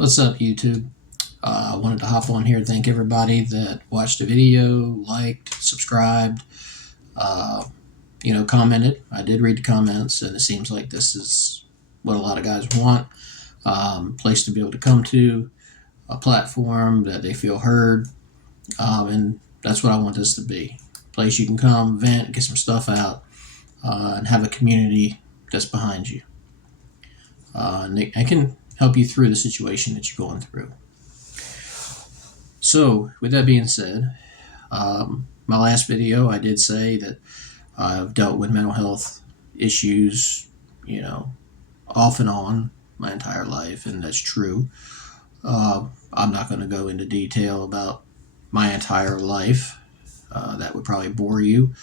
What's up, YouTube? I wanted to hop on here and thank everybody that watched the video, liked, subscribed, uh, commented. I did read the comments, and it seems like this is what a lot of guys want. Place to be able to come to, a platform that they feel heard, and that's what I want this to be. A place you can come, vent, get some stuff out, and have a community that's behind you. And I can help you through the situation that you're going through. So, with that being said, my last video I did say that I've dealt with mental health issues, off and on my entire life, and that's true. I'm not going to go into detail about my entire life. That would probably bore you.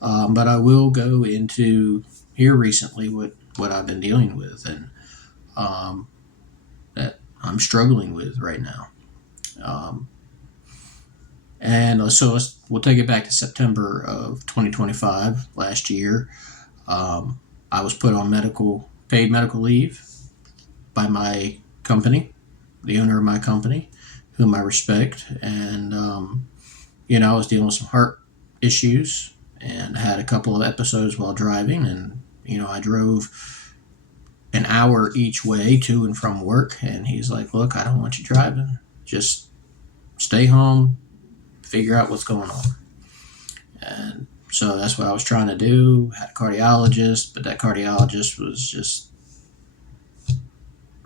But I will go into here recently what I've been dealing with and that I'm struggling with right now. So we'll take it back to September of 2025, last year. I was put on paid medical leave by my company, the owner of my company, whom I respect. And, I was dealing with some heart issues and had a couple of episodes while driving. And, I drove an hour each way to and from work. And he's like, look, I don't want you driving. Just stay home, figure out what's going on. And so that's what I was trying to do. Had a cardiologist, but that cardiologist was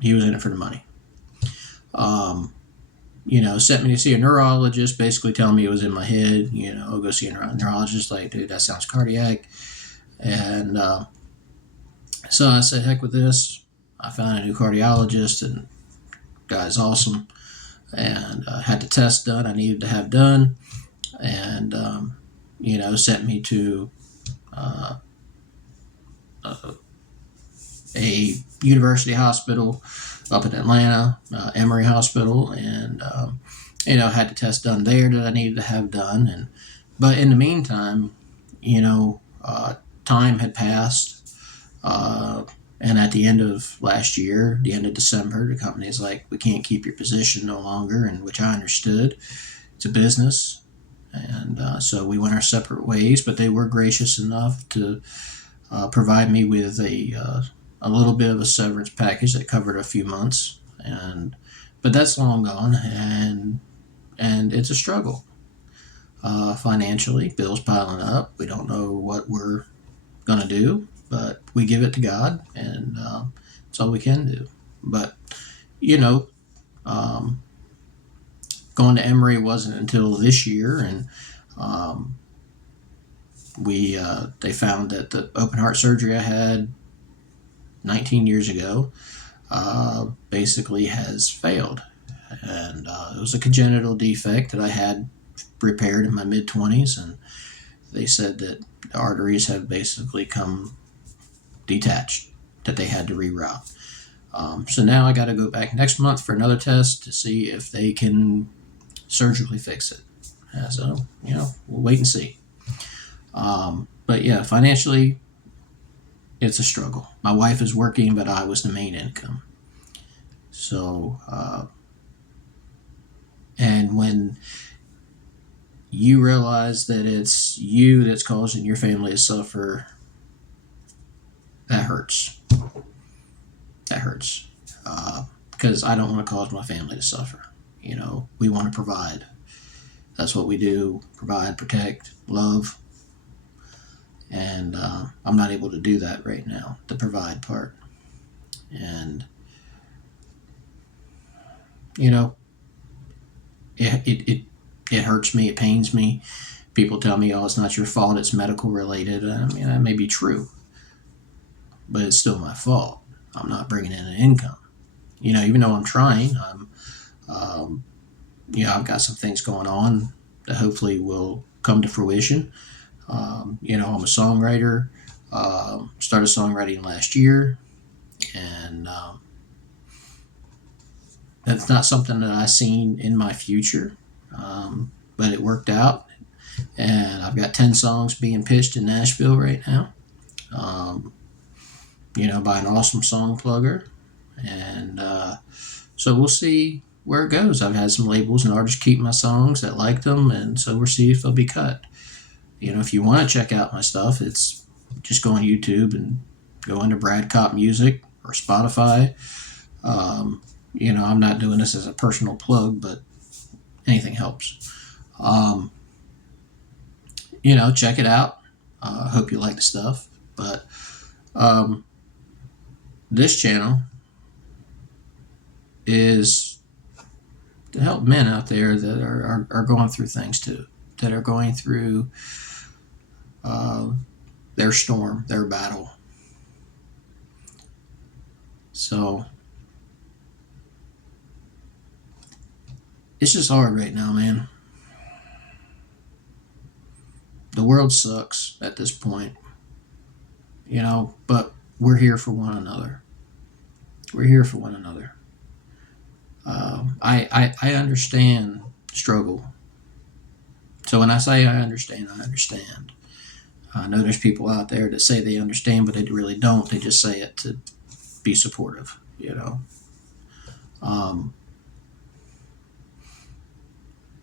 he was in it for the money. Sent me to see a neurologist, basically telling me it was in my head. Go see a neurologist. Like, dude, that sounds cardiac. And so I said, heck with this. I found a new cardiologist, and guy's awesome. And had the test done I needed to have done, and sent me to a university hospital up in Atlanta, Emory Hospital, and had the test done there that I needed to have done. But in the meantime, time had passed, and at the end of last year, the end of December, the company's like, we can't keep your position no longer, and which I understood. It's a business. And so we went our separate ways, but they were gracious enough to provide me with a little bit of a severance package that covered a few months. But that's long gone, and it's a struggle. Financially, bills piling up. We don't know what we're going to do, but we give it to God, and it's all we can do. But, going to Emory wasn't until this year, and they found that the open heart surgery I had 19 years ago basically has failed. And it was a congenital defect that I had repaired in my mid-20s, and they said that the arteries have basically come detached, that they had to reroute. So now I got to go back next month for another test to see if they can surgically fix it. So, we'll wait and see. But yeah, financially, it's a struggle. My wife is working, but I was the main income. So, and when you realize that it's you that's causing your family to suffer, that hurts. That hurts. Because I don't want to cause my family to suffer. We want to provide. That's what we do. Provide, protect, love. And I'm not able to do that right now, the provide part. And, it hurts me. It pains me. People tell me, oh, it's not your fault. It's medical related. I mean, that may be true. But it's still my fault. I'm not bringing in an income. Even though I'm trying, I've got some things going on that hopefully will come to fruition. I'm a songwriter. Started songwriting last year, and that's not something that I seen in my future, but it worked out. And I've got 10 songs being pitched in Nashville right now, by an awesome song plugger. And So we'll see where it goes. I've had some labels and artists keep my songs that like them, and so we'll see if they'll be cut. If you want to check out my stuff, it's just go on YouTube and go into Brad Cop Music or Spotify. I'm not doing this as a personal plug, but anything helps. Check it out. Hope you like the stuff. But this channel is to help men out there that are going through things too, that are going through their storm, their battle. So it's just hard right now, man. The world sucks at this point, but we're here for one another. We're here for one another. I understand struggle. So when I say I understand, I understand. I know there's people out there that say they understand, but they really don't. They just say it to be supportive,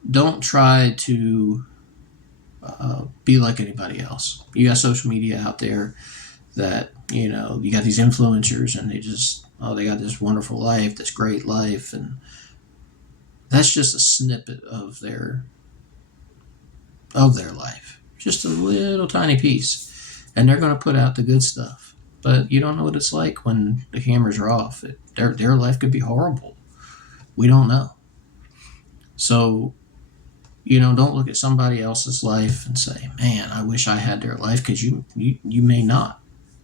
Don't try to be like anybody else. You got social media out there that, you got these influencers and they got this wonderful life, this great life, and that's just a snippet of their life. Just a little tiny piece. And they're going to put out the good stuff. But you don't know what it's like when the cameras are off. Their life could be horrible. We don't know. So, don't look at somebody else's life and say, man, I wish I had their life, because you may not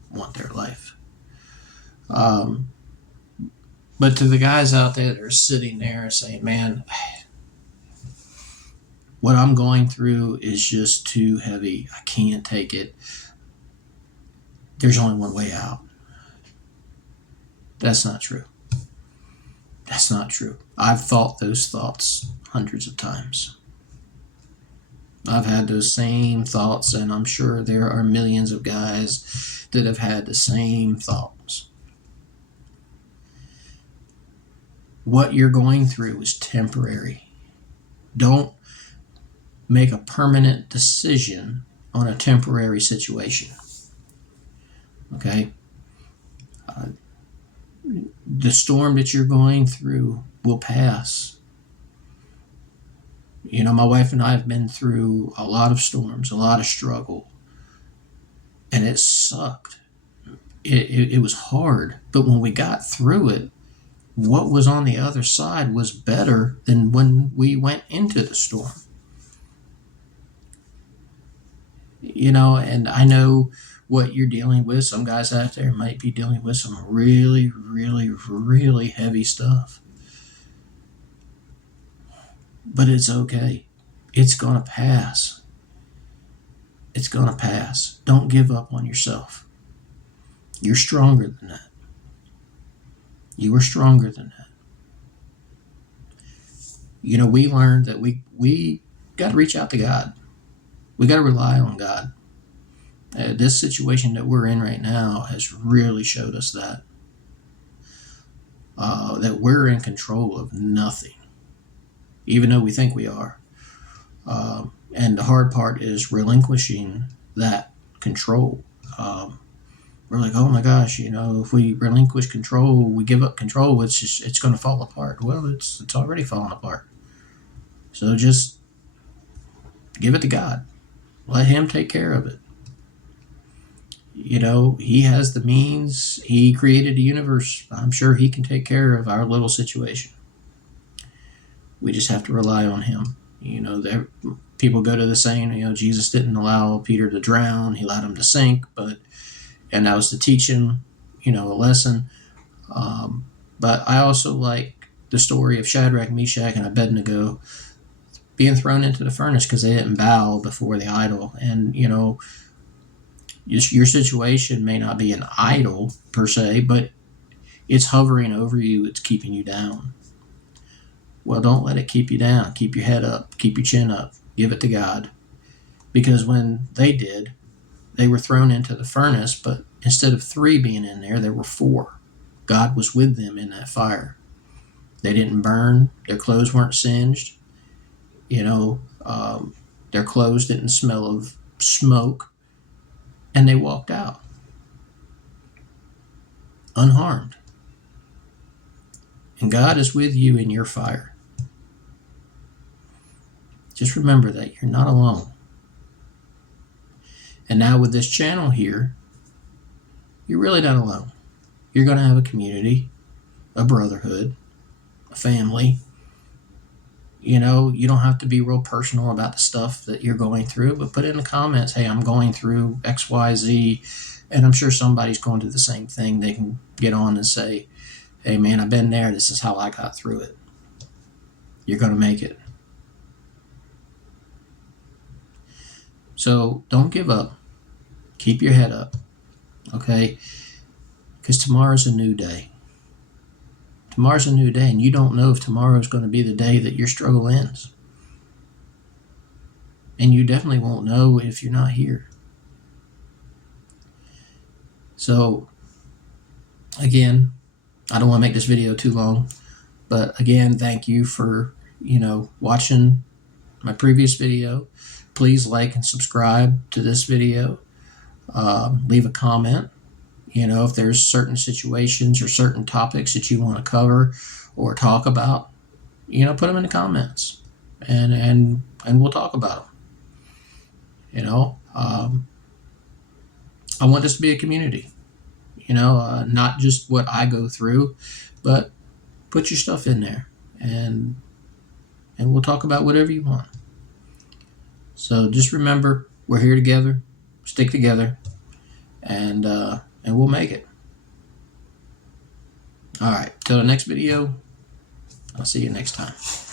want their life. But to the guys out there that are sitting there and saying, man, what I'm going through is just too heavy. I can't take it. There's only one way out. That's not true. That's not true. I've thought those thoughts hundreds of times. I've had those same thoughts, and I'm sure there are millions of guys that have had the same thoughts. What you're going through is temporary. Don't make a permanent decision on a temporary situation. Okay? The storm that you're going through will pass. My wife and I have been through a lot of storms, a lot of struggle, and it sucked. It was hard, but when we got through it, what was on the other side was better than when we went into the storm. And I know what you're dealing with. Some guys out there might be dealing with some really, really, really heavy stuff. But it's okay. It's going to pass. It's going to pass. Don't give up on yourself. You're stronger than that. You are stronger than that. We learned that we got to reach out to God. We got to rely on God. This situation that we're in right now has really showed us that. That we're in control of nothing, even though we think we are. And the hard part is relinquishing that control. We're like, oh my gosh, if we relinquish control, we give up control, it's going to fall apart. Well, it's already fallen apart. So just give it to God. Let Him take care of it. He has the means. He created the universe. I'm sure He can take care of our little situation. We just have to rely on Him. People go to the saying, Jesus didn't allow Peter to drown. He allowed him to sink, and that was to teach him, a lesson. But I also like the story of Shadrach, Meshach, and Abednego being thrown into the furnace because they didn't bow before the idol. And, your situation may not be an idol per se, but it's hovering over you. It's keeping you down. Well, don't let it keep you down. Keep your head up. Keep your chin up. Give it to God. Because when they did, they were thrown into the furnace, but instead of 3 being in there were 4. God was with them in that fire. They didn't burn. Their clothes weren't singed. You know, their clothes didn't smell of smoke, and they walked out unharmed. And God is with you in your fire. Just remember that you're not alone. And now with this channel here, you're really not alone. You're going to have a community, a brotherhood, a family. You know, you don't have to be real personal about the stuff that you're going through, but put in the comments, hey, I'm going through X, Y, Z. And I'm sure somebody's going through the same thing. They can get on and say, hey, man, I've been there. This is how I got through it. You're going to make it. So don't give up. Keep your head up, okay? Because tomorrow's a new day. Tomorrow's a new day, and you don't know if tomorrow's going to be the day that your struggle ends. And you definitely won't know if you're not here. So, again, I don't want to make this video too long, but again, thank you for, watching my previous video. Please like and subscribe to this video. Leave a comment. If there's certain situations or certain topics that you want to cover or talk about, put them in the comments, and we'll talk about them. I want this to be a community. Not just what I go through, but put your stuff in there, and we'll talk about whatever you want. So just remember, we're here together. Stick together, and we'll make it. All right. Till the next video. I'll see you next time.